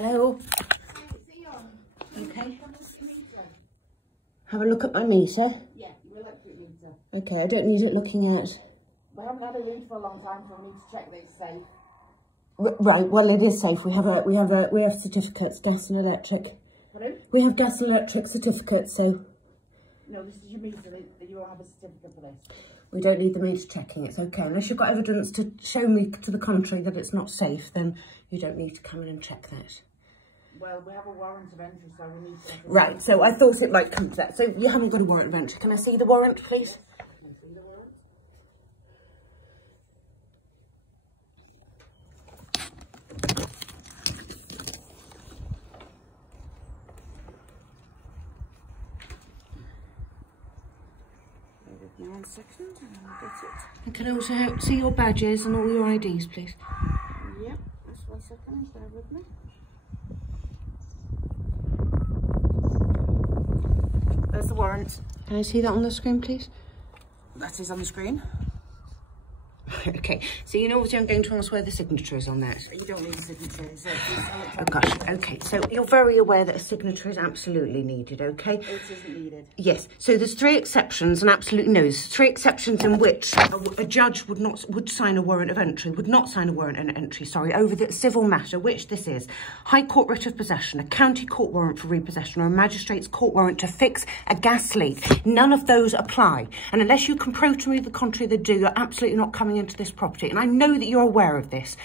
Hello. Okay. Have a look at my meter. Yeah, your electric meter. Okay, I don't need it looking at. We haven't had a read for a long time, so we need to check that it's safe. Right. Well, it is safe. We have certificates, gas and electric. Pardon? We have gas and electric certificates, so. No, this is your meter. You won't have a certificate for this. We don't need the meter checking. It's okay. Unless you've got evidence to show me to the contrary that it's not safe, then you don't need to come in and check that. Well, we have a warrant of entry, so we need to... Right, so I thought it might come to that. So you haven't got a warrant of entry. Can I see the warrant, please? Can I see the warrant? Give me 1 second and I'll get it. And can I also see your badges and all your IDs, please? Yep, just 1 second, bear with me. There's the warrant. Can I see that on the screen, please? That is on the screen. Okay, so you know what I'm going to ask where the signature is on that. You don't need a signature. Oh gosh, okay, so you're very aware that a signature is absolutely needed, okay? It isn't needed. Yes, so there's 3 exceptions and absolutely no, there's 3 exceptions in which a judge would sign a warrant of entry, would not sign a warrant of entry, sorry, over the civil matter, which this is. High Court writ of possession, a county court warrant for repossession, or a magistrate's court warrant to fix a gas leak. None of those apply. And unless you can prove to me the contrary they do, you're absolutely not coming into this property. And I know that you're aware of this.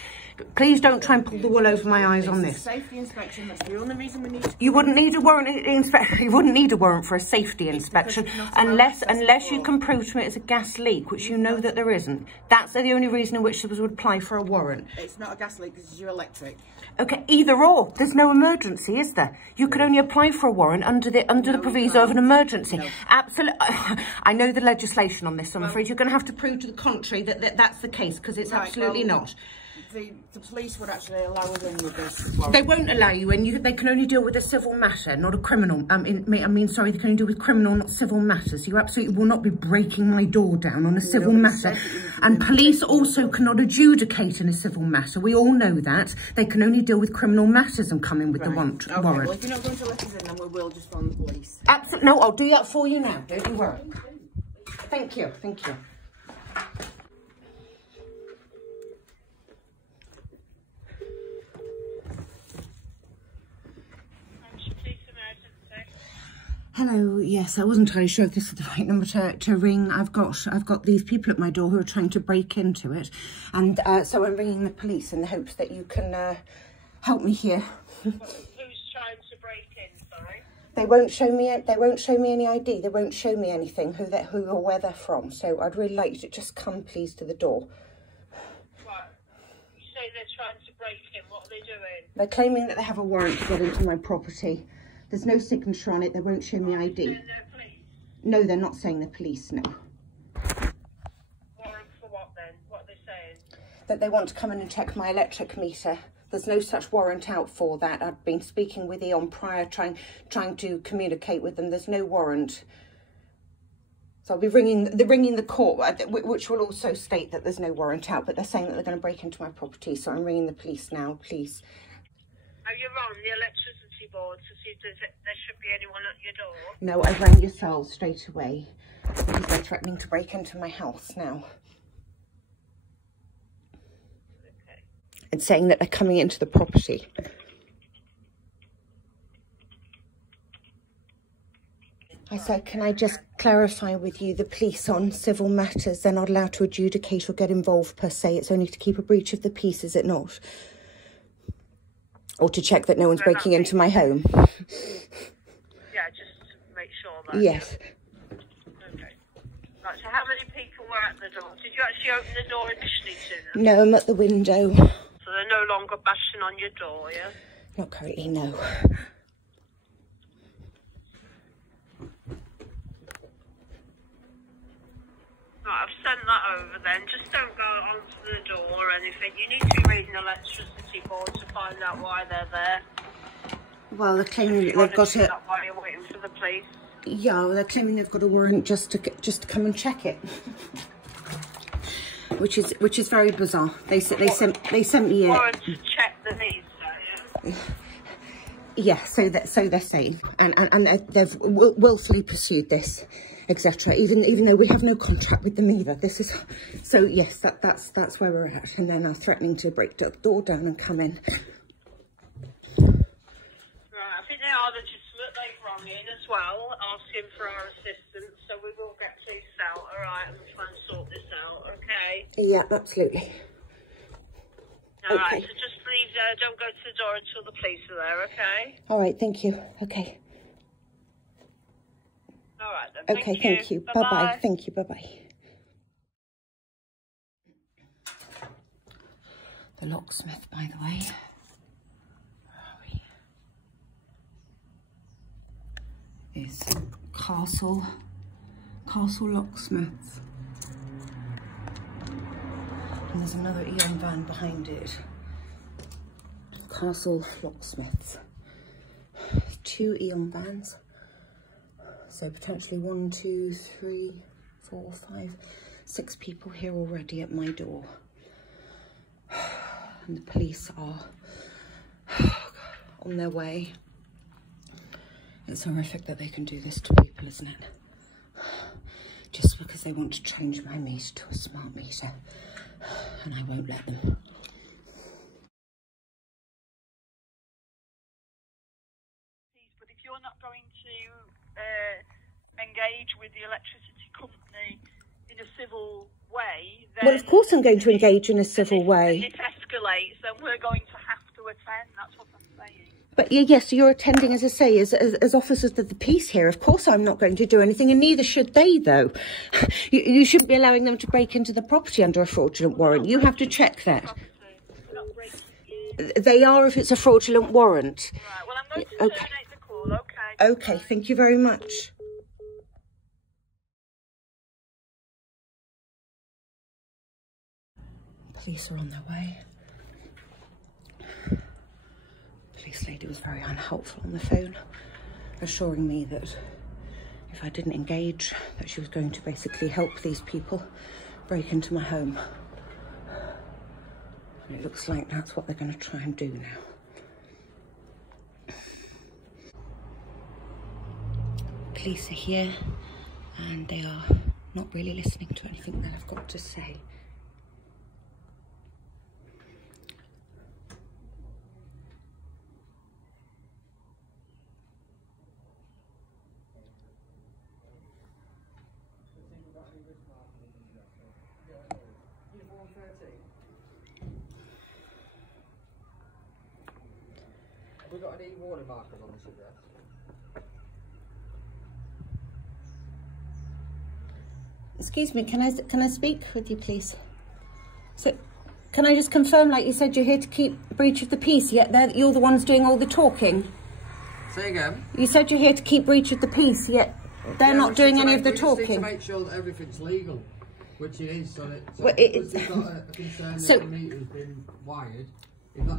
Please don't try and pull the wool over my eyes on this. Safety inspection, that's the only reason we need to... You wouldn't need a warrant inspection. You wouldn't need a warrant for a safety inspection unless you can prove to me it's a gas leak, which you know that there isn't. That's the only reason in which there would apply for a warrant. It's not a gas leak, this is your electric. Okay, either or. There's no emergency, is there? You could only apply for a warrant under the proviso of an emergency. No. Absolutely. I know the legislation on this, so I'm afraid you're going to have to prove to the contrary that that's the case, because it's absolutely not. The police would actually allow us in with this warrant. They won't allow you in. They can only deal with a civil matter, not a criminal. Sorry, they can only deal with criminal, not civil matters. You absolutely will not be breaking my door down on a civil matter. And police also cannot adjudicate in a civil matter. We all know that. They can only deal with criminal matters and come in with the warrant. Okay, well, if you're not going to let us in, then we will just phone the police. Absolutely. No, I'll do that for you now. Don't you worry. Thank you. Thank you. Hello, yes, I wasn't entirely sure if this was the right number to ring. I've got these people at my door who are trying to break into it, and so I'm ringing the police in the hopes that you can help me here. Who's trying to break in? Sorry. They won't show me any ID. They won't show me anything who or where they're from. So I'd really like you to just come, please, to the door. Right. You say they're trying to break in. What are they doing? They're claiming that they have a warrant to get into my property. There's no signature on it. They won't show me ID. They're police? No, they're not saying they're police, no. Warrant for what then? What are they saying? That they want to come in and check my electric meter. There's no such warrant out for that. I've been speaking with EON prior, trying to communicate with them. There's no warrant. So I'll be ringing the court, which will also state that there's no warrant out, but they're saying that they're going to break into my property. So I'm ringing the police now, please. Have you rung the electricity board to see if there should be anyone at your door? No, I rang yourselves straight away because they're threatening to break into my house now. Okay. And saying that they're coming into the property. I said, can I just clarify with you, the police on civil matters, they're not allowed to adjudicate or get involved per se. It's only to keep a breach of the peace, is it not? Or to check that no one's breaking into my home. Yeah, just to make sure that. Yes. Okay. Right, so how many people were at the door? Did you actually open the door initially to them? No, I'm at the window. So they're no longer bashing on your door, yeah? Not currently, no. Right, I've sent that over then. Just don't go onto the door or anything. You need to be reading the electricity board to find out why they're there. Well, they're claiming that they've got it. While you're waiting for the police. Yeah, well, they're claiming they've got a warrant just to come and check it, which is very bizarre. They sent me a warrant to check the meter. Yeah. Yeah, so they're saying, and they've willfully pursued this, etc. Even though we have no contract with them either. This is so yes, that's where we're at. And then are threatening to break the door down and come in. Right, I think they are legitimate. They've rung in as well, asking for our assistance. So we will get police out, all right, and we'll try and sort this out. Okay. Yeah, absolutely. All right, so just please don't go to the door until the police are there, okay? All right, thank you. Okay. All right, then. Okay, thank you. Bye-bye. Thank you. Bye-bye. The locksmith, by the way. Where are we? Is Castle Locksmiths. And there's another EON van behind it. Castle Locksmiths. 2 EON vans. So potentially 1, 2, 3, 4, 5, 6 people here already at my door. And the police are on their way. It's horrific that they can do this to people, isn't it? Just because they want to change my meter to a smart meter. And I won't let them. But if you're not going to engage with the electricity company in a civil way, then... Well, of course I'm going to engage in a civil way. If it escalates, then we're going to have to attend. That's what I'm saying. But yes, you're attending, as I say, as officers of the peace here. Of course I'm not going to do anything, and neither should they, though. You shouldn't be allowing them to break into the property under a fraudulent warrant. You have to check that. They are if it's a fraudulent warrant. Right, well, I'm going to terminate the call, okay? Okay, thank you very much. Police are on their way. Police lady was very unhelpful on the phone, assuring me that if I didn't engage, that she was going to basically help these people break into my home. And it looks like that's what they're going to try and do now. Police are here, and they are not really listening to anything that I've got to say. Have we got any warning markers on this address? Excuse me, can I speak with you, please? So, can I just confirm, like you said, you're here to keep breach of the peace, yet you're the ones doing all the talking? Say again? You said you're here to keep breach of the peace, yet they're not doing any of the talking. We just need to make sure that everything's legal, which it is, so that Well, we've got a concern that the meter's been wired.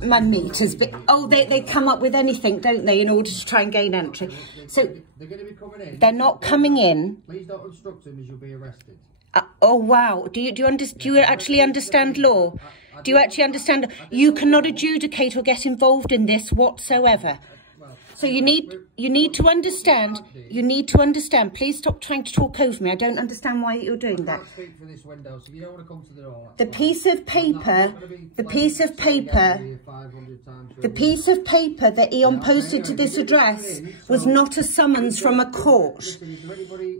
My meter's been... Oh, they come up with anything, don't they, in order to try and gain entry. So they're going to be coming in. They're not coming in. Please don't instruct them, as you'll be arrested. Oh, wow. Do you actually understand law? Do you actually understand? You cannot adjudicate or get involved in this whatsoever. So you need to understand. You need to understand. Please stop trying to talk over me. I don't understand why you're doing that. Speak for this window, so you don't want to come to the door. The piece of paper, the piece of paper that Eon posted to this address was not a summons from a court.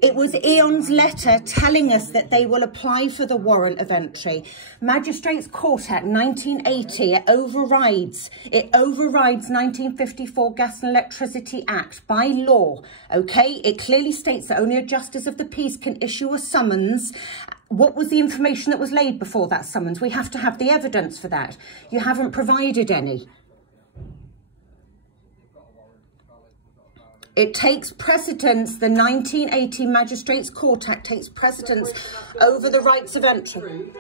It was Eon's letter telling us that they will apply for the warrant of entry. Magistrates Court Act 1980, it overrides 1954 Gas and Electricity Act by law, okay? It clearly states that only a justice of the peace can issue a summons. What was the information that was laid before that summons? We have to have the evidence for that. You haven't provided any. It takes precedence, the 1980 Magistrates Court Act takes precedence over the rights of entry.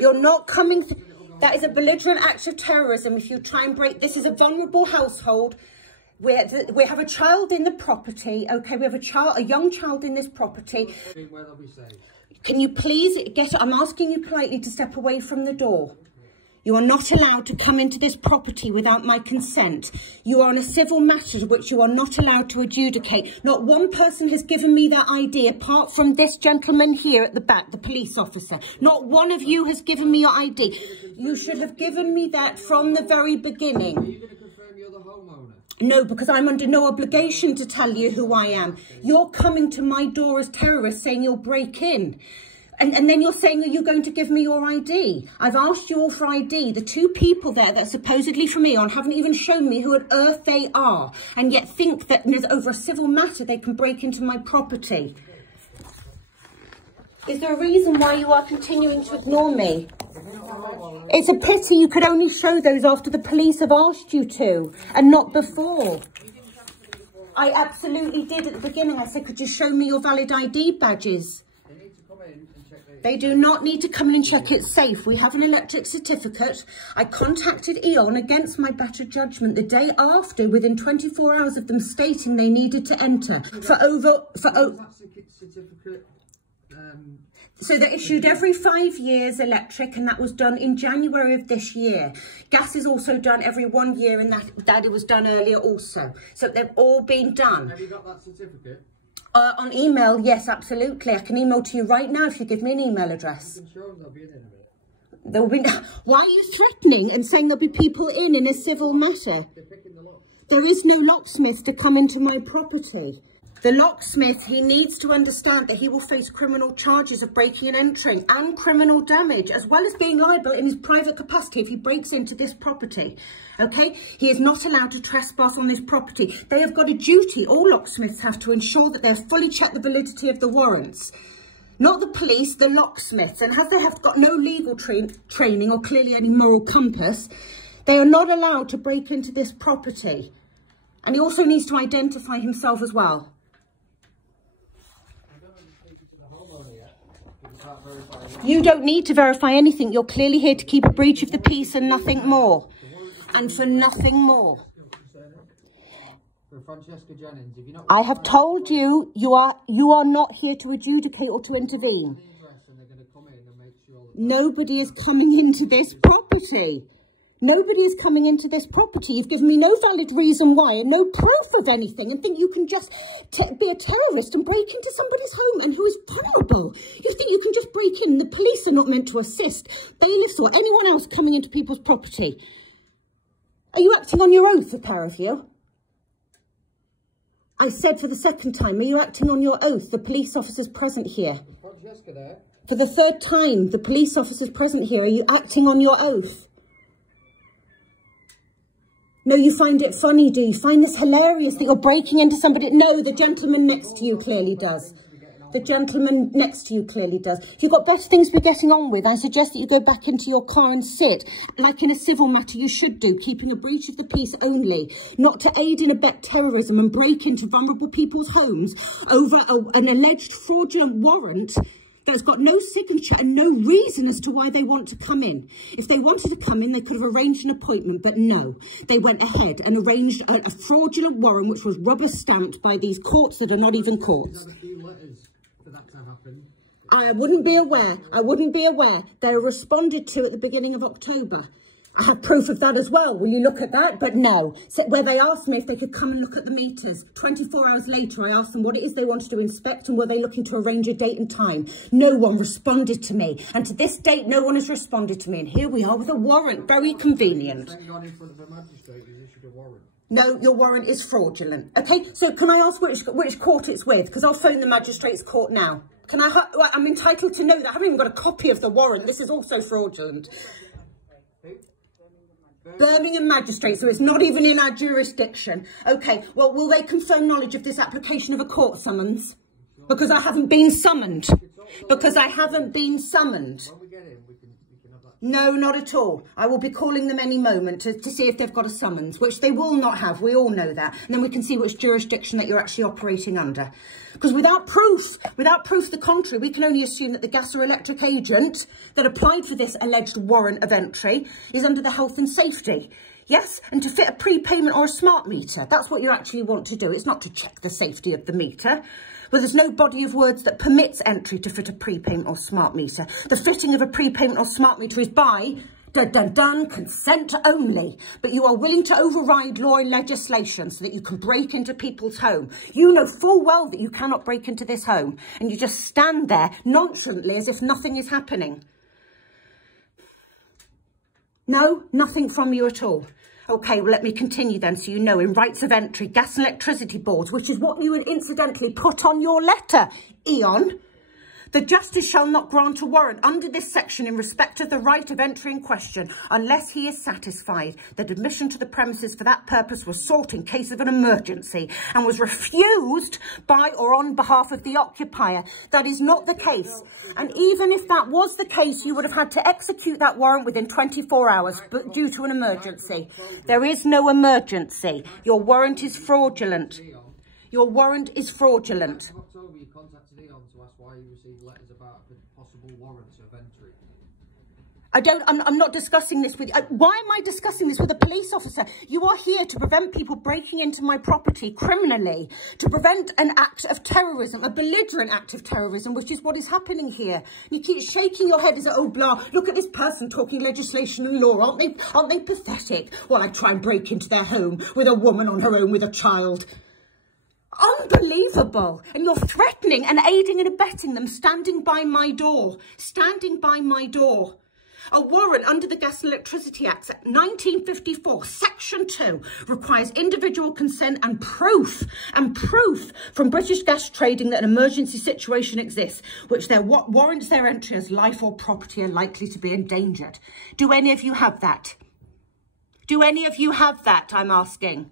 You're not coming... That is a belligerent act of terrorism if you try and break... This is a vulnerable household. We have a child in the property, okay? We have a young child in this property. Can you please I'm asking you politely to step away from the door. You are not allowed to come into this property without my consent. You are on a civil matter which you are not allowed to adjudicate. Not one person has given me their ID apart from this gentleman here at the back, the police officer. Not one of you has given me your ID. You should have given me that from the very beginning. Are you going to confirm you're the homeowner? No, because I'm under no obligation to tell you who I am. You're coming to my door as terrorists saying you'll break in. And then you're saying, are you going to give me your ID? I've asked you all for ID. The two people there that are supposedly from EON haven't even shown me who on earth they are, and yet think that over a civil matter they can break into my property. Is there a reason why you are continuing to ignore me? It's a pity you could only show those after the police have asked you to, and not before. I absolutely did at the beginning. I said, could you show me your valid ID badges? They do not need to come in and check it's safe. We have an electric certificate. I contacted EON against my better judgment the day after, within 24 hours of them stating they needed to enter. So they're issued every 5 years electric, and that was done in January of this year. Gas is also done every 1 year, and that it was done earlier also. So they've all been done. Have you got that certificate? On email, yes, absolutely. I can email to you right now if you give me an email address. You can show them they'll be in a bit. There'll be. Why are you threatening and saying there'll be people in a civil matter? They're picking the lock. There is no locksmith to come into my property. The locksmith, he needs to understand that he will face criminal charges of breaking and entering and criminal damage, as well as being liable in his private capacity if he breaks into this property. Okay? He is not allowed to trespass on this property. They have got a duty, all locksmiths have, to ensure that they've fully checked the validity of the warrants. Not the police, the locksmiths. And as they have got no legal training or clearly any moral compass, they are not allowed to break into this property. And he also needs to identify himself as well. You don't need to verify anything. You're clearly here to keep a breach of the peace and nothing more. And for nothing more. I have told you, you are not here to adjudicate or to intervene. Nobody is coming into this property. Nobody is coming into this property. You've given me no valid reason why and no proof of anything, and think you can just be a terrorist and break into somebody's home and who is vulnerable. You think you can just break in. The police are not meant to assist bailiffs or anyone else coming into people's property. Are you acting on your oath, a pair of you? I said for the second time, are you acting on your oath? The police officers present here. For the third time, the police officers present here, are you acting on your oath? No, you find it funny, do you? You find this hilarious that you're breaking into somebody? No, the gentleman next to you clearly does. The gentleman next to you clearly does. If you've got better things to be getting on with, I suggest that you go back into your car and sit, like in a civil matter you should do, keeping a breach of the peace only, not to aid and abet terrorism and break into vulnerable people's homes over an alleged fraudulent warrant that's got no signature and no reason as to why they want to come in. If they wanted to come in, they could have arranged an appointment, but no. They went ahead and arranged a fraudulent warrant which was rubber stamped by these courts that are not even courts. I wouldn't be aware. I wouldn't be aware. They were responded to at the beginning of October. I have proof of that as well. Will you look at that? But no. So where they asked me if they could come and look at the meters. 24 hours later, I asked them what it is they wanted to inspect and were they looking to arrange a date and time. No one responded to me. And to this date, no one has responded to me. And here we are with a warrant. Very convenient. No, your warrant is fraudulent. Okay, so can I ask which court it's with? Because I'll phone the magistrate's court now. I'm entitled to know that. I haven't even got a copy of the warrant. This is also fraudulent. Birmingham Magistrate, so it's not even in our jurisdiction. Okay, well, will they confirm knowledge of this application of a court summons? Because I haven't been summoned. Because I haven't been summoned. No, not at all. I will be calling them any moment to see if they've got a summons, which they will not have. We all know that. And then we can see which jurisdiction that you're actually operating under. Because without proof the contrary, we can only assume that the gas or electric agent that applied for this alleged warrant of entry is under the health and safety. Yes, and to fit a prepayment or a smart meter. That's what you actually want to do. It's not to check the safety of the meter. But there's no body of words that permits entry to fit a prepayment or smart meter. The fitting of a prepayment or smart meter is by Dun, dun, dun, consent only. But you are willing to override law and legislation so that you can break into people's home. You know full well that you cannot break into this home. And you just stand there nonchalantly as if nothing is happening. No, nothing from you at all. Okay, well, let me continue then so you know. In rights of entry, gas and electricity boards, which is what you would incidentally put on your letter, E.ON. The justice shall not grant a warrant under this section in respect of the right of entry in question unless he is satisfied that admission to the premises for that purpose was sought in case of an emergency and was refused by or on behalf of the occupier. That is not the case. And even if that was the case, you would have had to execute that warrant within 24 hours, but due to an emergency. There is no emergency. Your warrant is fraudulent. Your warrant is fraudulent. In October, you contacted EON to ask why you received letters about possible warrants of entry. I'm not discussing this with you. Why am I discussing this with a police officer? You are here to prevent people breaking into my property criminally, to prevent an act of terrorism, a belligerent act of terrorism, which is what is happening here. And you keep shaking your head as, oh, blah, look at this person talking legislation and law. Aren't they pathetic? Well, I try and break into their home with a woman on her own with a child. Unbelievable. And you're threatening and aiding and abetting them standing by my door. Standing by my door. A warrant under the Gas and Electricity Act 1954, Section 2, requires individual consent and proof from British Gas Trading that an emergency situation exists, which warrants their entry as life or property are likely to be endangered. Do any of you have that? Do any of you have that, I'm asking?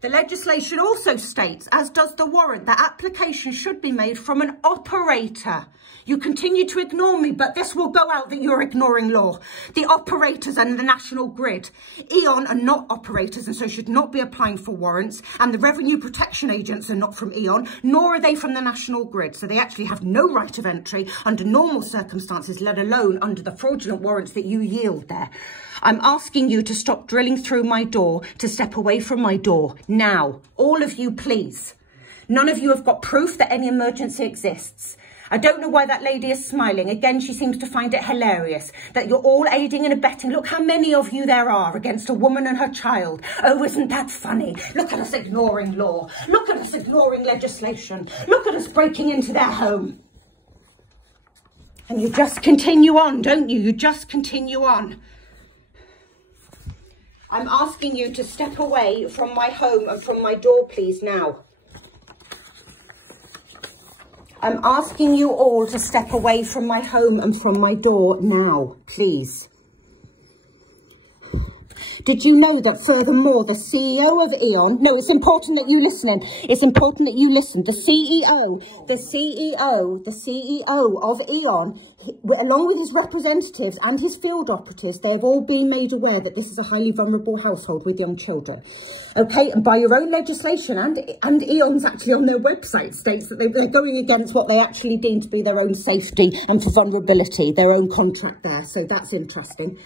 The legislation also states, as does the warrant, that application should be made from an operator. You continue to ignore me, but this will go out that you're ignoring law. The operators and the national grid. E.ON are not operators and so should not be applying for warrants. And the revenue protection agents are not from E.ON, nor are they from the national grid. So they actually have no right of entry under normal circumstances, let alone under the fraudulent warrants that you yield there. I'm asking you to stop drilling through my door, to step away from my door now. All of you, please. None of you have got proof that any emergency exists. I don't know why that lady is smiling. Again, she seems to find it hilarious that you're all aiding and abetting. Look how many of you there are against a woman and her child. Oh, isn't that funny? Look at us ignoring law. Look at us ignoring legislation. Look at us breaking into their home. And you just continue on, don't you? You just continue on. I'm asking you to step away from my home and from my door, please, now. I'm asking you all to step away from my home and from my door now, please. Did you know that furthermore, the CEO of E.ON, no, it's important that you listen in. It's important that you listen. The CEO of E.ON, along with his representatives and his field operatives, they have all been made aware that this is a highly vulnerable household with young children. Okay, and by your own legislation, and E.ON's actually on their website states that they're going against what they actually deem to be their own safety and for vulnerability, their own contract there. So that's interesting.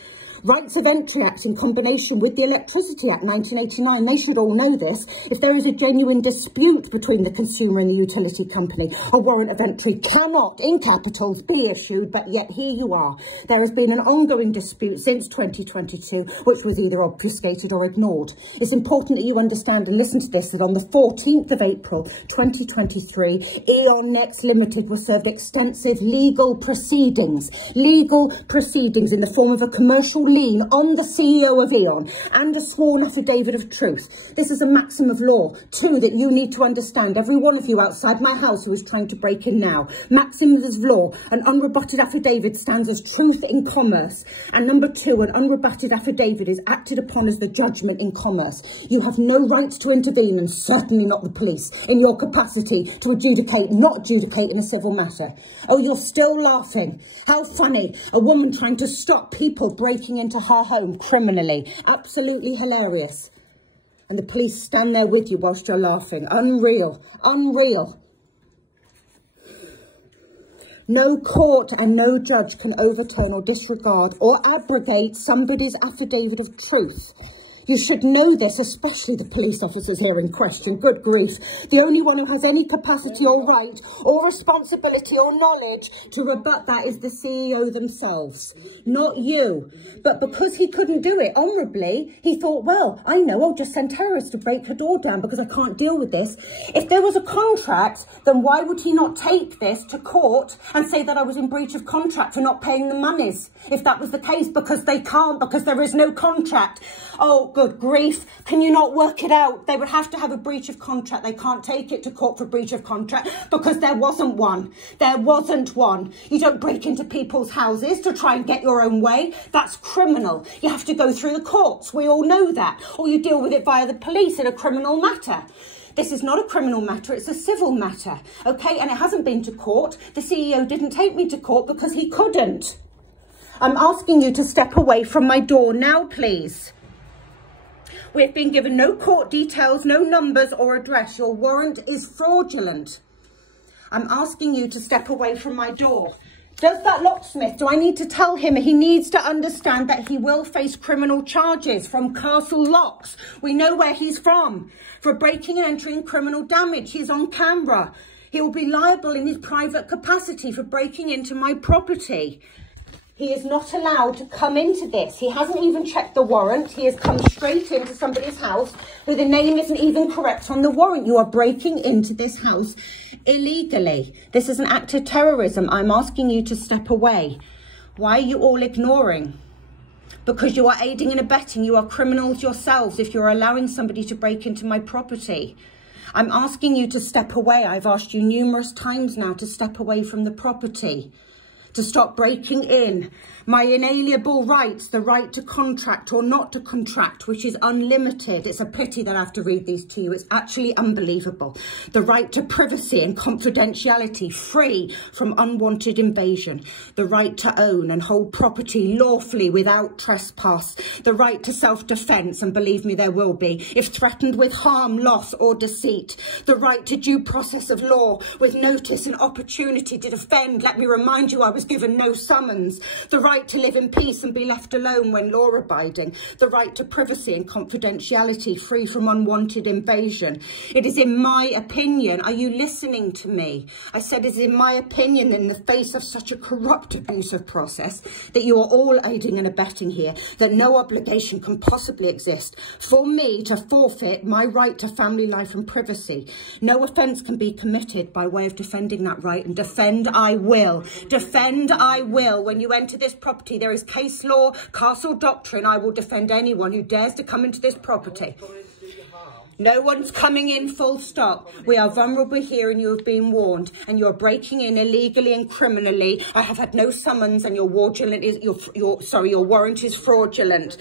Rights of Entry Act in combination with the Electricity Act 1989, they should all know this. If there is a genuine dispute between the consumer and the utility company, a warrant of entry cannot, in capitals, be issued, but yet here you are. There has been an ongoing dispute since 2022, which was either obfuscated or ignored. It's important that you understand and listen to this, that on the 14th of April 2023, EON NEXT Limited was served extensive legal proceedings in the form of a commercial lien on the CEO of E.ON and a sworn affidavit of truth. This is a maxim of law. 2, that you need to understand, every one of you outside my house who is trying to break in now. Maxims of law. An unrebutted affidavit stands as truth in commerce. And number 2, an unrebutted affidavit is acted upon as the judgment in commerce. You have no rights to intervene, and certainly not the police, in your capacity to not adjudicate in a civil matter. Oh, you're still laughing. How funny. A woman trying to stop people breaking into her home criminally. Absolutely hilarious. And the police stand there with you whilst you're laughing. Unreal. Unreal. No court and no judge can overturn or disregard or abrogate somebody's affidavit of truth. You should know this, especially the police officers here in question. Good grief. The only one who has any capacity or right or responsibility or knowledge to rebut that is the CEO themselves, not you. But because he couldn't do it honourably, he thought, well, I know, I'll just send terrorists to break her door down because I can't deal with this. If there was a contract, then why would he not take this to court and say that I was in breach of contract for not paying the monies? If that was the case, because they can't, because there is no contract. Oh, good grief. Can you not work it out? They would have to have a breach of contract. They can't take it to court for breach of contract because there wasn't one. There wasn't one. You don't break into people's houses to try and get your own way. That's criminal. You have to go through the courts. We all know that. Or you deal with it via the police in a criminal matter. This is not a criminal matter, it's a civil matter, okay? And it hasn't been to court. The CEO didn't take me to court because he couldn't. I'm asking you to step away from my door now, please. We've been given no court details, no numbers or address. Your warrant is fraudulent. I'm asking you to step away from my door. Does that locksmith, do I need to tell him he needs to understand that he will face criminal charges from Castle Locks? We know where he's from. For breaking and entering criminal damage. He's on camera. He will be liable in his private capacity for breaking into my property. He is not allowed to come into this. He hasn't even checked the warrant. He has come straight into somebody's house who the name isn't even correct on the warrant. You are breaking into this house illegally. This is an act of terrorism. I'm asking you to step away. Why are you all ignoring? Because you are aiding and abetting. You are criminals yourselves if you're allowing somebody to break into my property. I'm asking you to step away. I've asked you numerous times now to step away from the property, to stop breaking in. My inalienable rights, the right to contract or not to contract, which is unlimited. It's a pity that I have to read these to you. It's actually unbelievable. The right to privacy and confidentiality, free from unwanted invasion. The right to own and hold property lawfully without trespass. The right to self-defence, and believe me, there will be, if threatened with harm, loss or deceit. The right to due process of law with notice and opportunity to defend. Let me remind you, I was given no summons. The right to live in peace and be left alone when law-abiding. The right to privacy and confidentiality, free from unwanted invasion. It is in my opinion, are you listening to me? I said it is in my opinion, in the face of such a corrupt, abusive process, that you are all aiding and abetting here, that no obligation can possibly exist for me to forfeit my right to family life and privacy. No offence can be committed by way of defending that right, and defend I will. Defend I will. When you enter this property, there is case law, castle doctrine. I will defend anyone who dares to come into this property. No one's coming in, full stop. We are vulnerable here and you have been warned, and you are breaking in illegally and criminally. I have had no summons, and your warrant is fraudulent.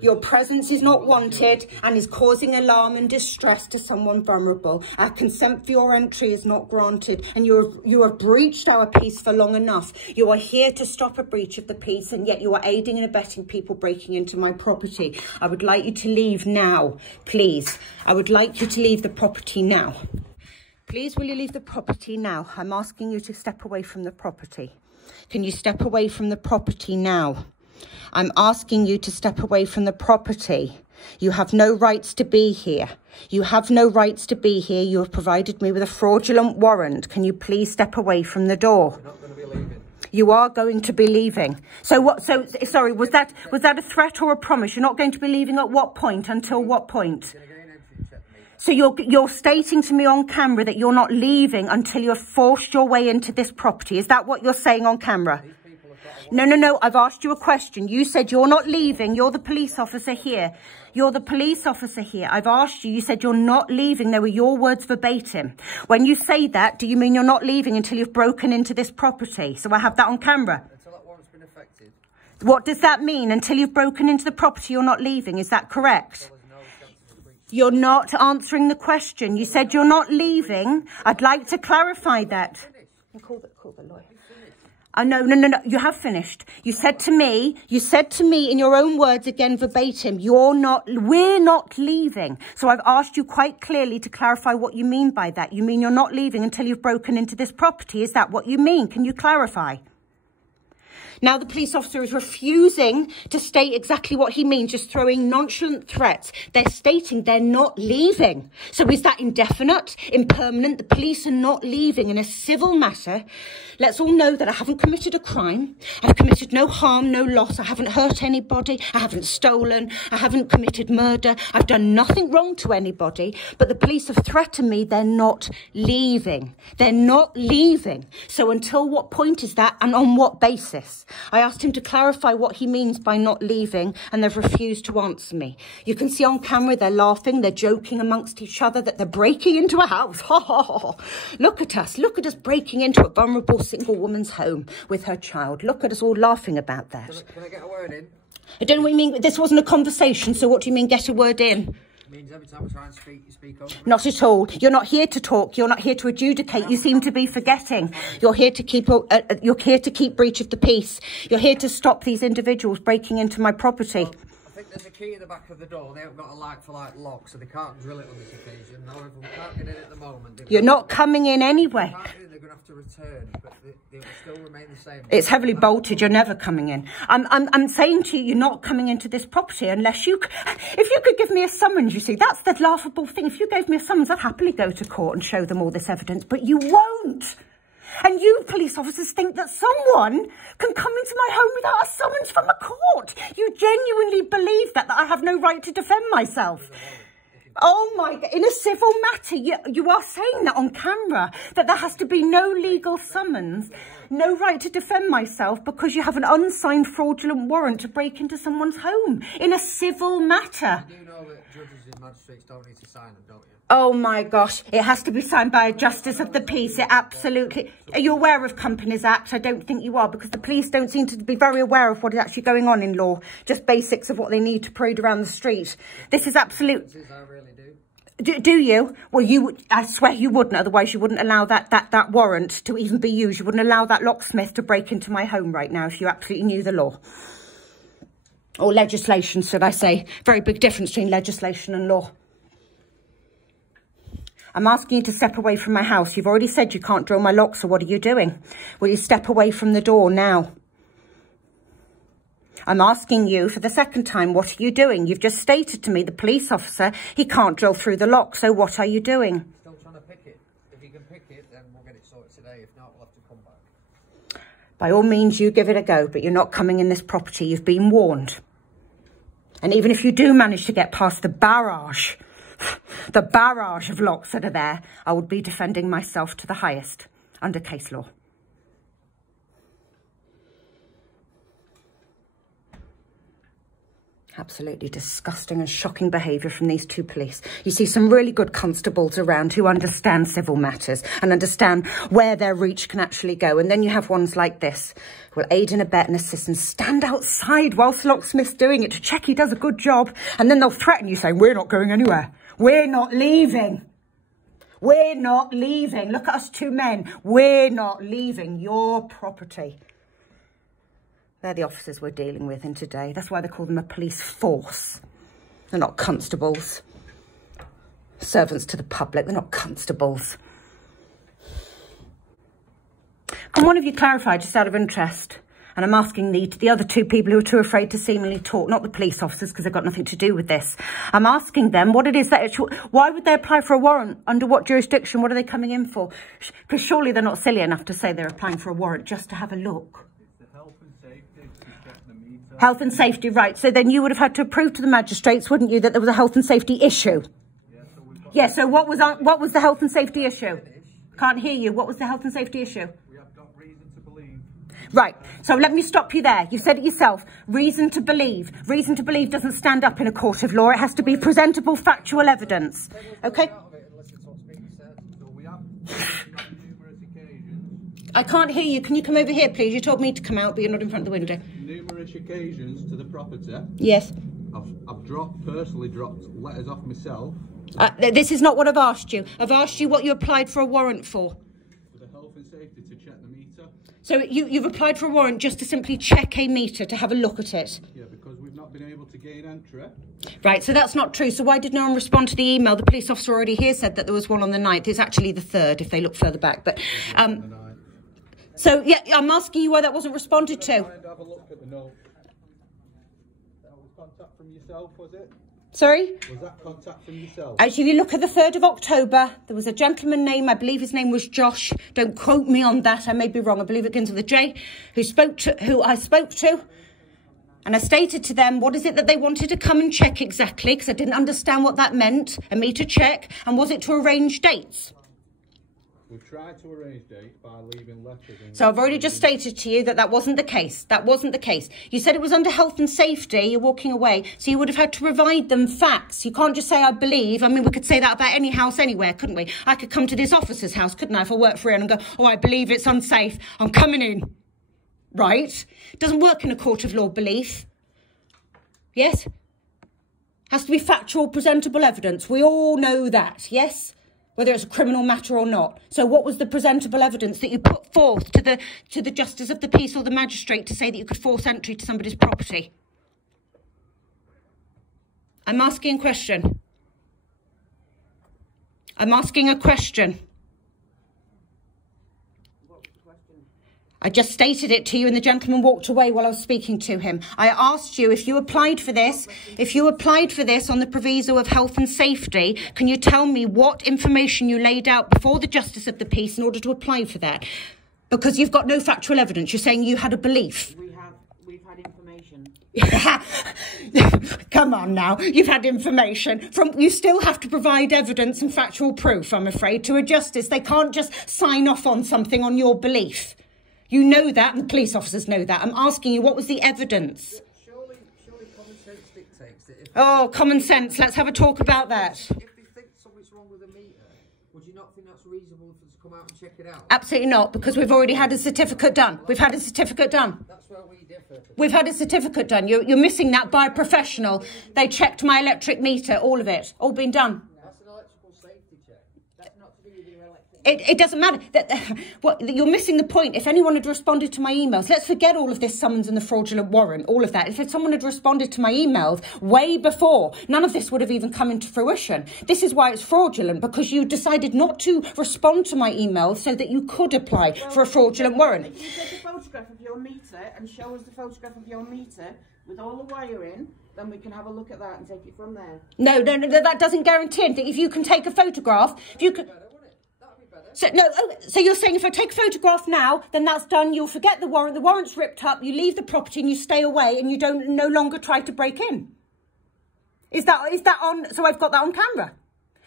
Your presence is not wanted and is causing alarm and distress to someone vulnerable. Our consent for your entry is not granted, and you have breached our peace for long enough. You are here to stop a breach of the peace, and yet you are aiding and abetting people breaking into my property. I would like you to leave now, please. I would like you to leave the property now. Please, will you leave the property now? I'm asking you to step away from the property. Can you step away from the property now? I'm asking you to step away from the property. You have no rights to be here. You have no rights to be here. You have provided me with a fraudulent warrant. Can you please step away from the door? We're not going to be leaving. You are going to be leaving. So what? So sorry, was that a threat or a promise? You're not going to be leaving at what point? Until what point? So you're stating to me on camera that you're not leaving until you've forced your way into this property. Is that what you're saying on camera? No. I've asked you a question. You said you're not leaving. You're the police officer here. You're the police officer here. I've asked you. You said you're not leaving. They were your words verbatim. When you say that, do you mean you're not leaving until you've broken into this property? So I have that on camera. Until that warrant's been effected. What does that mean? Until you've broken into the property, you're not leaving. Is that correct? You're not answering the question. You said you're not leaving. I'd like to clarify that. Call the lawyer. No. You have finished. You said to me in your own words again verbatim, we're not leaving. So I've asked you quite clearly to clarify what you mean by that. You mean you're not leaving until you've broken into this property. Is that what you mean? Can you clarify? Now the police officer is refusing to state exactly what he means, just throwing nonchalant threats. They're stating they're not leaving. So is that indefinite, impermanent? The police are not leaving in a civil matter. Let's all know that I haven't committed a crime. I've committed no harm, no loss. I haven't hurt anybody. I haven't stolen. I haven't committed murder. I've done nothing wrong to anybody. But the police have threatened me. They're not leaving. They're not leaving. So until what point is that, and on what basis? I asked him to clarify what he means by not leaving, and they've refused to answer me. You can see on camera they're laughing, they're joking amongst each other that they're breaking into a house. Ha ha ha. Look at us breaking into a vulnerable single woman's home with her child. Look at us all laughing about that. Can I get a word in? I don't know what you mean. This wasn't a conversation, so what do you mean get a word in? Means every time I try and speak, you speak over. Not at all. You're not here to talk. You're not here to adjudicate. You seem to be forgetting. You're here to keep breach of the peace. You're here to stop these individuals breaking into my property. I think there's a key in the back of the door. They haven't got a like-for-like lock, so they can't drill it on this occasion. However, we can't get in at the moment. You're not coming in anyway. They're going to have to return, but they will still remain the same. It's heavily bolted. You're never coming in. I'm saying to you, you're not coming into this property unless you... If you could give me a summons, you see, that's the laughable thing. If you gave me a summons, I'd happily go to court and show them all this evidence, but you won't. And you police officers think that someone can come into my home without a summons from a court. You genuinely believe that I have no right to defend myself. Oh my God, in a civil matter, you are saying that on camera, that there has to be no legal summons, no right to defend myself because you have an unsigned fraudulent warrant to break into someone's home in a civil matter. You do know that judges and magistrates don't need to sign them, don't you? Oh my gosh, it has to be signed by a justice of the peace. It absolutely... Are you aware of Companies Act? I don't think you are, because the police don't seem to be very aware of what is actually going on in law. Just basics of what they need to parade around the street. This is absolute... I really do. Do you? Well, I swear you wouldn't, otherwise you wouldn't allow that warrant to even be used. You wouldn't allow that locksmith to break into my home right now if you absolutely knew the law. Or legislation, should I say. Very big difference between legislation and law. I'm asking you to step away from my house. You've already said you can't drill my lock, so what are you doing? Will you step away from the door now? I'm asking you for the second time, what are you doing? You've just stated to me, the police officer, he can't drill through the lock, so what are you doing? Still trying to pick it. If you can pick it, then we'll get it sorted today. If not, we'll have to come back. By all means, you give it a go, but you're not coming in this property. You've been warned. And even if you do manage to get past the barrage of locks that are there, I would be defending myself to the highest under case law. Absolutely disgusting and shocking behaviour from these two police. You see some really good constables around who understand civil matters and understand where their reach can actually go. And then you have ones like this who will aid and abet and assist and stand outside whilst the locksmith's doing it to check he does a good job. And then they'll threaten you saying, we're not going anywhere. We're not leaving. We're not leaving. Look at us two men. We're not leaving your property. They're the officers we're dealing with in today. That's why they call them a police force. They're not constables. Servants to the public. They're not constables. Can one of you clarify, just out of interest? And I'm asking the other two people who are too afraid to seemingly talk, not the police officers, because they've got nothing to do with this. I'm asking them what it is that... Why would they apply for a warrant? Under what jurisdiction? What are they coming in for? Because surely they're not silly enough to say they're applying for a warrant just to have a look. Health and safety, right. So then you would have had to prove to the magistrates, wouldn't you, that there was a health and safety issue? Yeah, so what was the health and safety issue? Can't hear you. What was the health and safety issue? We have got reason to believe. Right, so let me stop you there. You said it yourself. Reason to believe. Reason to believe doesn't stand up in a court of law. It has to be presentable factual evidence. Okay? I can't hear you. Can you come over here, please? You told me to come out, but you're not in front of the window. Numerous occasions to the property. Yes. I've personally dropped letters off myself. This is not what I've asked you. I've asked you what you applied for a warrant for. For the health and safety to check the meter. So you've applied for a warrant just to simply check a meter, to have a look at it? Yeah, because we've not been able to gain entry. Right, so that's not true. So why did no one respond to the email? The police officer already here said that there was one on the 9th. It's actually the 3rd, if they look further back. But So, yeah, I'm asking you why that wasn't responded to. Have a look at the note. That was contact from yourself, was it? Sorry? Was that contact from yourself? Actually, if you look at the 3rd of October, there was a gentleman name, I believe his name was Josh. Don't quote me on that, I may be wrong. I believe it begins with a J, who I spoke to. And I stated to them, what is it that they wanted to come and check exactly? Because I didn't understand what that meant, and me to check. And was it to arrange dates? We've tried to arrange dates by leaving letters. So I've already just stated to you that that wasn't the case. That wasn't the case. You said it was under health and safety. You're walking away. So you would have had to provide them facts. You can't just say, I believe. I mean, we could say that about any house anywhere, couldn't we? I could come to this officer's house, couldn't I, if I worked for it and go, oh, I believe it's unsafe. I'm coming in. Right? It doesn't work in a court of law belief. Yes? Has to be factual, presentable evidence. We all know that, yes? Whether it's a criminal matter or not. So what was the presentable evidence that you put forth to the Justice of the Peace or the magistrate to say that you could force entry to somebody's property? I'm asking a question. I'm asking a question. I just stated it to you and the gentleman walked away while I was speaking to him. I asked you if you applied for this on the proviso of health and safety, can you tell me what information you laid out before the Justice of the Peace in order to apply for that? Because you've got no factual evidence. You're saying you had a belief. We've had information. Come on now, you've had information. You still have to provide evidence and factual proof, I'm afraid, to a justice. They can't just sign off on something on your belief. You know that, and the police officers know that. I'm asking you, what was the evidence? Surely common sense dictates that. Oh, common sense. Let's have a talk about that. If they think something's wrong with a meter, would you not think that's reasonable for them to come out and check it out? Absolutely not, because we've already had a certificate done. We've had a certificate done. That's where we differ. We've had a certificate done. You're missing that by a professional. They checked my electric meter, all of it, all been done. That's an electrical safety check. That's not to do with your electric. It doesn't matter. You're missing the point. If anyone had responded to my emails, let's forget all of this summons and the fraudulent warrant, all of that. If someone had responded to my emails way before, none of this would have even come into fruition. This is why it's fraudulent, because you decided not to respond to my emails so that you could apply for a fraudulent warrant. If you take a photograph of your meter and show us the photograph of your meter with all the wiring, then we can have a look at that and take it from there. No, that doesn't guarantee anything. If you can take a photograph, if you can... So you're saying if I take a photograph now, then that's done. You'll forget the warrant. The warrant's ripped up. You leave the property and you stay away, and you no longer try to break in. Is that on? So I've got that on camera.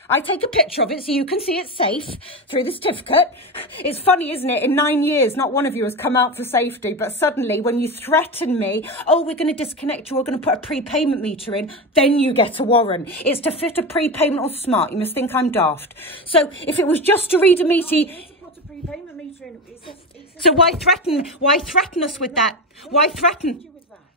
I take a picture of it so you can see it's safe through the certificate. It's funny, isn't it? In 9 years, not one of you has come out for safety, but suddenly when you threaten me, oh, we're going to disconnect you, we're going to put a prepayment meter in, then you get a warrant. It's to fit a prepayment or smart. You must think I'm daft. So if it was just to read a meter... Put a prepayment meter in. So why threaten us with that? Why threaten?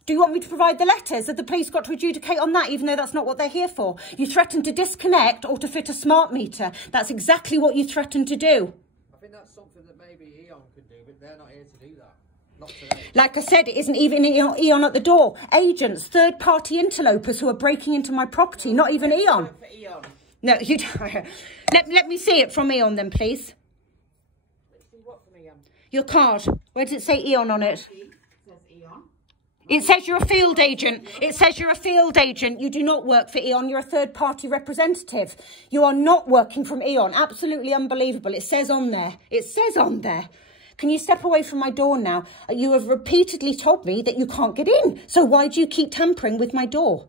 Do you want me to provide the letters that the police got to adjudicate on that, even though that's not what they're here for? You threatened to disconnect or to fit a smart meter. That's exactly what you threatened to do. I think that's something that maybe EON could do, but they're not here to do that. Not today. Like I said, it isn't even EON at the door. Agents, third-party interlopers who are breaking into my property, not even EON. For EON. No, you don't. Let me see it from EON then, please. Let's see what from EON. Your card. Where does it say EON on it? It says EON. It says you're a field agent. It says you're a field agent. You do not work for EON. You're a third-party representative. You are not working from EON. Absolutely unbelievable. It says on there. It says on there. Can you step away from my door now? You have repeatedly told me that you can't get in. So why do you keep tampering with my door?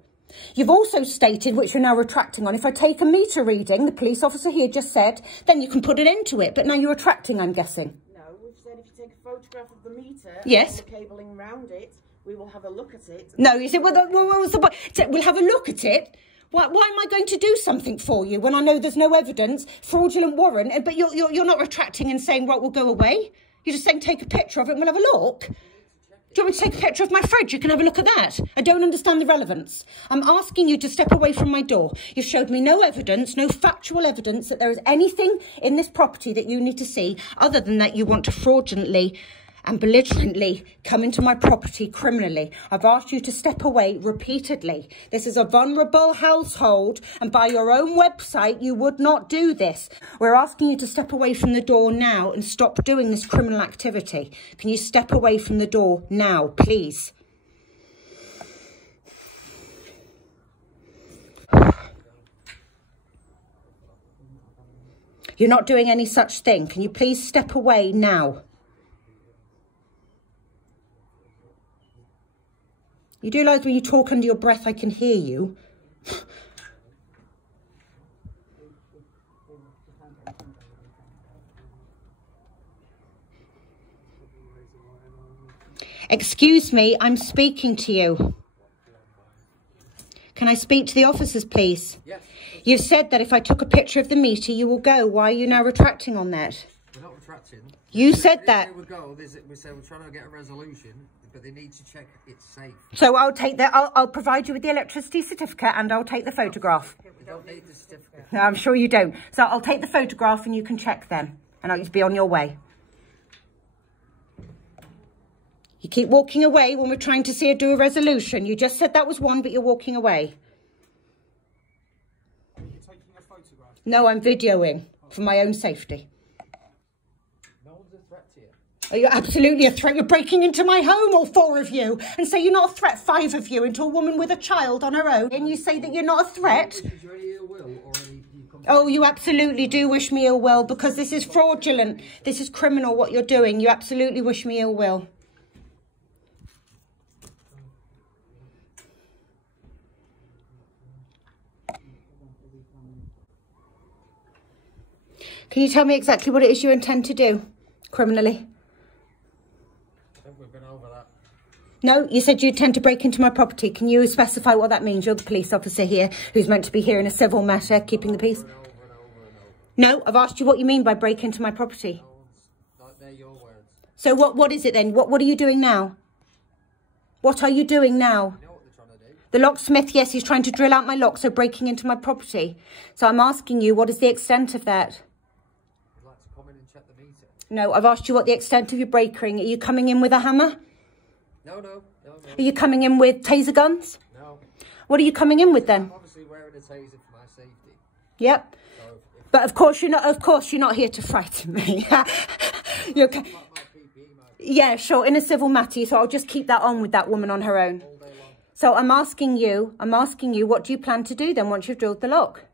You've also stated, which you're now retracting on, if I take a meter reading, the police officer here just said, then you can put it into it. But now you're retracting, I'm guessing. No, we've said if you take a photograph of the meter yes, and the cabling round it, we will have a look at it. No, you said, well, what was the point? We'll have a look at it. Why am I going to do something for you when I know there's no evidence, fraudulent warrant, but you're not retracting and saying, right, we'll go away? You're just saying take a picture of it and we'll have a look. Do you want me to take a picture of my fridge? You can have a look at that. I don't understand the relevance. I'm asking you to step away from my door. You've showed me no evidence, no factual evidence that there is anything in this property that you need to see other than that you want to fraudulently and belligerently come into my property criminally. I've asked you to step away repeatedly. This is a vulnerable household, and by your own website, you would not do this. We're asking you to step away from the door now and stop doing this criminal activity. Can you step away from the door now, please? You're not doing any such thing. Can you please step away now? You do realise when you talk under your breath, I can hear you. Excuse me, I'm speaking to you. Can I speak to the officers, please? Yes. You've said that if I took a picture of the meter, you will go. Why are you now retracting on that? We're not retracting. You said that. We go. We say we're trying to get a resolution, but they need to check it's safe. So I'll take that. I'll provide you with the electricity certificate and I'll take the photograph. We don't need the certificate. No, I'm sure you don't. So I'll take the photograph and you can check then. And I'll be on your way. You keep walking away when we're trying to do a resolution. You just said that was one, but you're walking away. Are you taking a photograph? No, I'm videoing for my own safety. No one's a threat to you. Oh, you're absolutely a threat. You're breaking into my home, all four of you, and say you're not a threat, five of you, into a woman with a child on her own, and you say that you're not a threat. Is there any ill will or any... Oh, you absolutely do wish me ill will, because this is fraudulent. This is criminal, what you're doing. You absolutely wish me ill will. Can you tell me exactly what it is you intend to do, criminally? I think we've been over that. No, you said you intend to break into my property. Can you specify what that means? You're the police officer here, who's meant to be here in a civil matter, keeping the peace. No, I've asked you what you mean by break into my property. They're your words. So what is it then? What are you doing now? What are you doing now? You know what they're trying to do? The locksmith, yes, he's trying to drill out my lock, so breaking into my property. So I'm asking you, what is the extent of that? I'd like to come in and check the meter. No, I've asked you what the extent of your breaking. Are you coming in with a hammer? No. Are you coming in with taser guns? No. What are you coming in with then? I'm obviously wearing a taser for my safety. Yep. So But of course you're not here to frighten me. You're okay. like my PPE, Yeah, sure, in a civil matter, so I'll just keep that on with that woman on her own. all day long. So I'm asking you, what do you plan to do then once you've drilled the lock?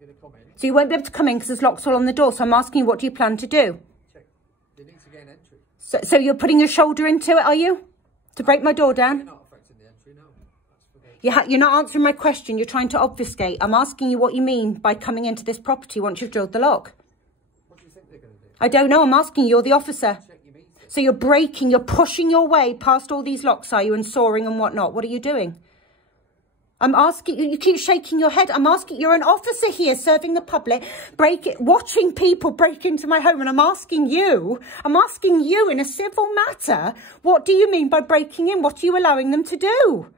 You're going to come in, So you won't be able to come in because there's locks all on the door. So I'm asking you, what do you plan to do? check. They need to gain entry. So you're putting your shoulder into it, are you? To break my door You're down? not affecting the entry, no. That's for the... You're not answering my question. You're trying to obfuscate. I'm asking you what you mean by coming into this property once you've drilled the lock. What do you think they're going to do? I don't know. I'm asking you. You're the officer. Check your meter. So you're pushing your way past all these locks, are you, and soaring and whatnot? What are you doing? I'm asking you, you keep shaking your head. I'm asking, you're an officer here serving the public, watching people break into my home. And I'm asking you in a civil matter, what do you mean by breaking in? What are you allowing them to do?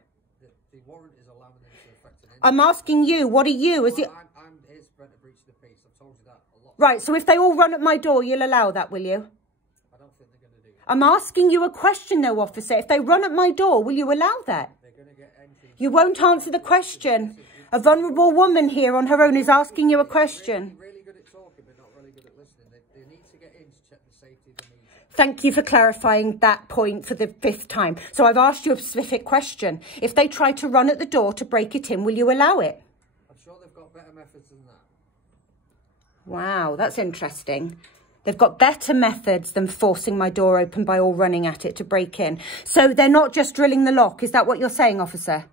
The warrant is allowing them to affect an entry. I'm asking you, what are you? I'm here to prevent a breach of the peace. I've told you that a lot. Right, so if they all run at my door, you'll allow that, will you? I don't think they're going to do that. I'm asking you a question though, officer. If they run at my door, will you allow that? They're going to get entry. You won't answer the question. A vulnerable woman here on her own is asking you a question. Really good at talking, but not really good at listening. They need to get in to check the safety of the meter. Thank you for clarifying that point for the 5th time. So I've asked you a specific question. If they try to run at the door to break it in, will you allow it? I'm sure they've got better methods than that. Wow, that's interesting. They've got better methods than forcing my door open by all running at it to break in. So they're not just drilling the lock. Is that what you're saying, officer?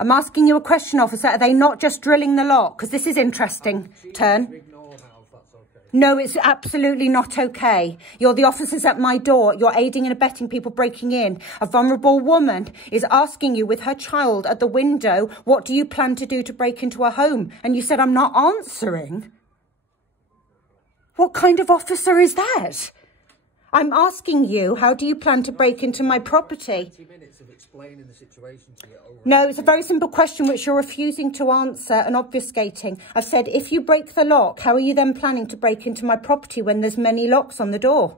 I'm asking you a question, officer. Are they not just drilling the lock? Because this is interesting. Turn. Ignore now if that's okay. No, it's absolutely not okay. You're the officers at my door. You're aiding and abetting people breaking in. A vulnerable woman is asking you with her child at the window, what do you plan to do to break into a home? And you said, I'm not answering. What kind of officer is that? I'm asking you, how do you plan to break into my property? 20 minutes of explaining the situation to you over. No, it's a very simple question which you're refusing to answer and obfuscating. I've said, if you break the lock, how are you then planning to break into my property when there's many locks on the door?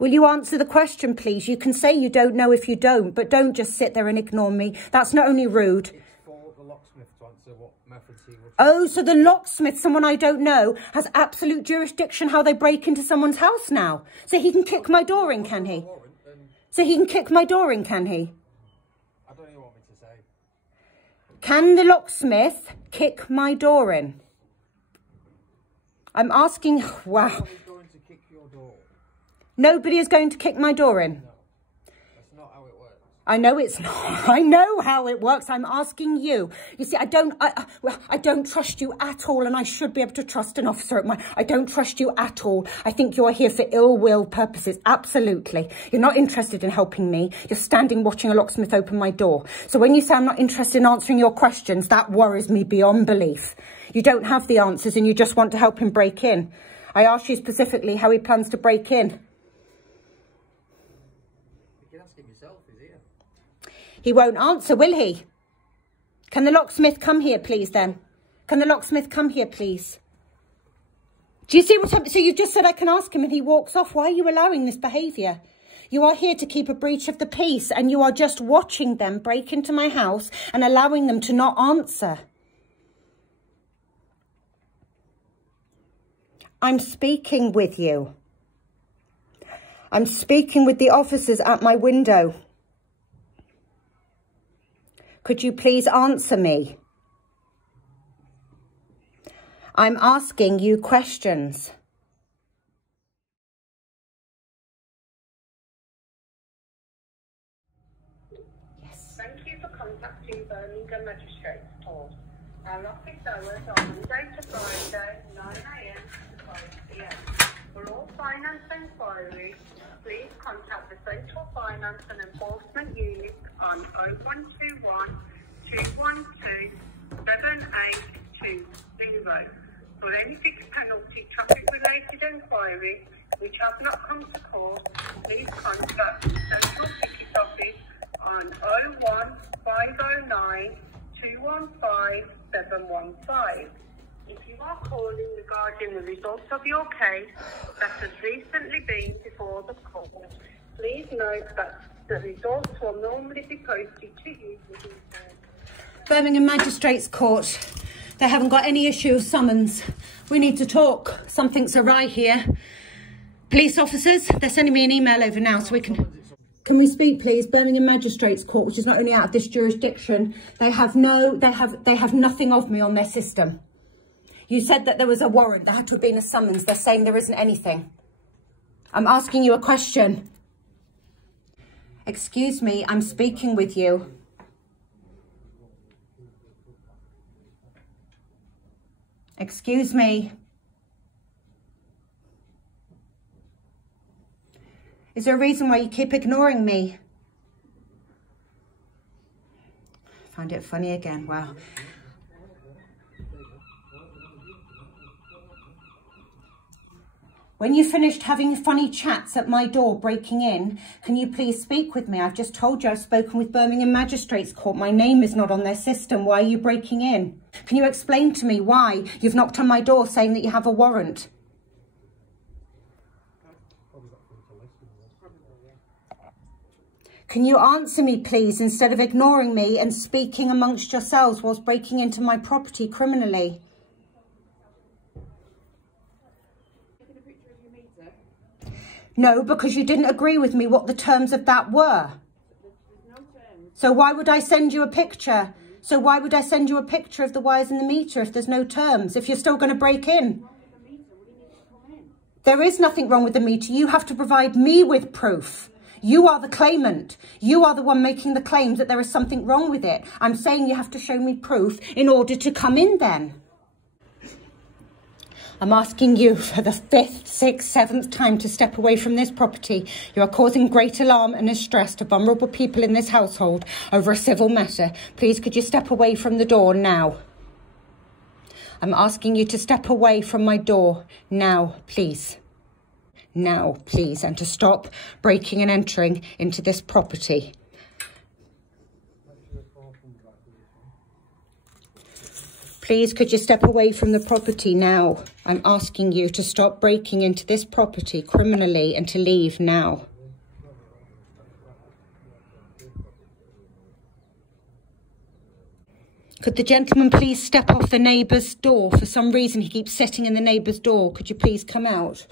Will you answer the question, please? You can say you don't know if you don't, but don't just sit there and ignore me. That's not only rude. It's for the locksmith to answer what methods he would... Oh, so the locksmith, someone I don't know, has absolute jurisdiction how they break into someone's house now. So he can kick my door in, can he? So he can kick my door in, can he? I don't even want me to say. Can the locksmith kick my door in? I'm asking... Wow. No one is going to kick your door. Nobody is going to kick my door in? No. That's not how it works. I know it's not. I know how it works. I'm asking you. You see, I don't trust you at all, and I should be able to trust an officer at my... I don't trust you at all. I think you are here for ill will purposes. Absolutely. You're not interested in helping me. You're standing watching a locksmith open my door. So when you say I'm not interested in answering your questions, that worries me beyond belief. You don't have the answers and you just want to help him break in. I asked you specifically how he plans to break in. You can ask him yourself, he's here. He won't answer, will he? Can the locksmith come here, please, then? Can the locksmith come here, please? Do you see what I'm... So you've just said I can ask him and he walks off. Why are you allowing this behaviour? You are here to keep a breach of the peace and you are just watching them break into my house and allowing them to not answer. I'm speaking with you. I'm speaking with the officers at my window. Could you please answer me? I'm asking you questions. Yes. Thank you for contacting Birmingham Magistrates Court. Our office hours are Monday to Friday, 9 a.m. to 5 p.m. For all finance enquiries, please contact the Central Finance and Enforcement Unit on 0121 212 7820. For any fixed penalty traffic-related enquiry which has not come to court, please contact the Central Ticket Office on 01509 215 715. If you are calling regarding the results of your case that has recently been before the court, please note that the results will normally be posted to you within Birmingham Magistrates Court. They haven't got any issue of summons. We need to talk. Something's awry here. Police officers, they're sending me an email over now so we can... Can we speak, please? Birmingham Magistrates Court, which is not only out of this jurisdiction, they have nothing of me on their system. You said that there was a warrant. There had to have been a summons. They're saying there isn't anything. I'm asking you a question. Excuse me, I'm speaking with you. Excuse me. Is there a reason why you keep ignoring me? I find it funny again. Wow. When you finished having funny chats at my door breaking in, can you please speak with me? I've just told you I've spoken with Birmingham Magistrates Court. My name is not on their system. Why are you breaking in? Can you explain to me why you've knocked on my door saying that you have a warrant? Can you answer me, please, instead of ignoring me and speaking amongst yourselves whilst breaking into my property criminally? No, because you didn't agree with me what the terms of that were. So why would I send you a picture? So why would I send you a picture of the wires in the meter if there's no terms, if you're still going to break in? There is nothing wrong with the meter. You have to provide me with proof. You are the claimant. You are the one making the claims that there is something wrong with it. I'm saying you have to show me proof in order to come in then. I'm asking you for the 5th, 6th, 7th time to step away from this property. You are causing great alarm and distress to vulnerable people in this household over a civil matter. Please, could you step away from the door now? I'm asking you to step away from my door now, please. Now, please, and to stop breaking and entering into this property. Please, could you step away from the property now? I'm asking you to stop breaking into this property criminally and to leave now. Could the gentleman please step off the neighbour's door? For some reason, he keeps sitting in the neighbour's door. Could you please come out?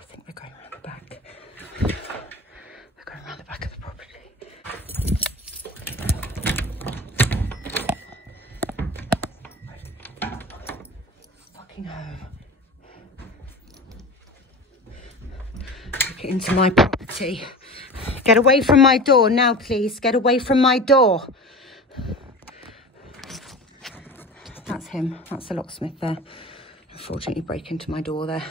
I think they're going around the back. They're going around the back of the property. Home. Get into my property. Get away from my door now, please. Get away from my door. That's him. That's the locksmith there. Unfortunately, break into my door there.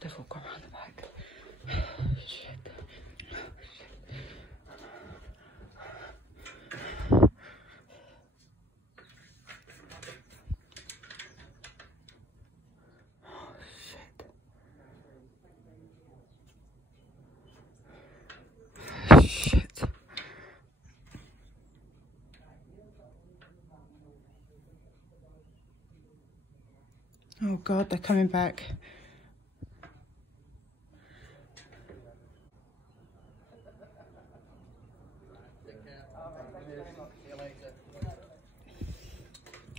They've all gone around the back. Shit. Oh, shit. Shit. Oh, God, they're coming back.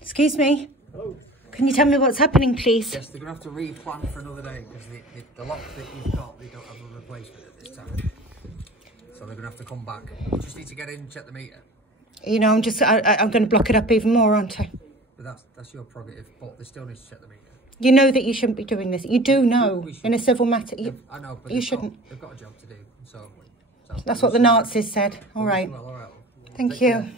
Excuse me. Hello. Can you tell me what's happening, please? Yes, they're going to have to replan for another day because the lock that you've got, they don't have a replacement at this time. So they're going to have to come back. You just need to get in and check the meter. You know, I'm going to block it up even more, aren't I? But that's your prerogative, but they still need to check the meter. You know that you shouldn't be doing this. You do know in a civil matter. I know, but you shouldn't. They've got a job to do. So that's what the Nazis said. All right. Well, all right. Thank you. Care.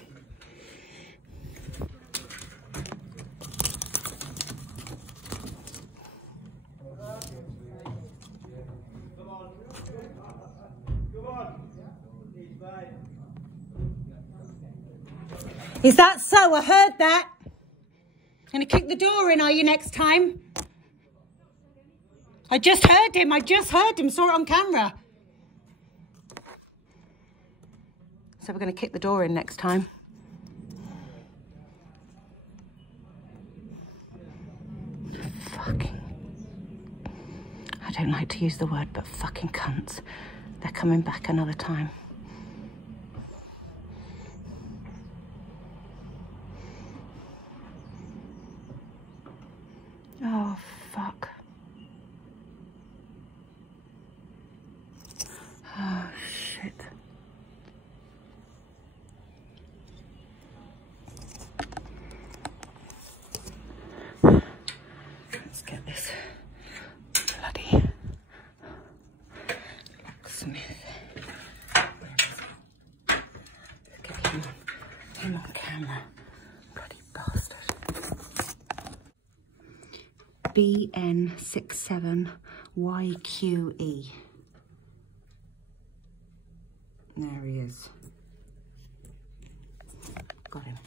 Is that so? I heard that. Gonna kick the door in, are you, next time? I just heard him. Saw it on camera. So we're gonna kick the door in next time. Fucking. I don't like to use the word, but fucking cunts. They're coming back another time. Oh, fuck. Oh, shit. Let's get this bloody locksmith. Let's get him on camera. Bloody bastard. BN67YQE. There he is. Got him.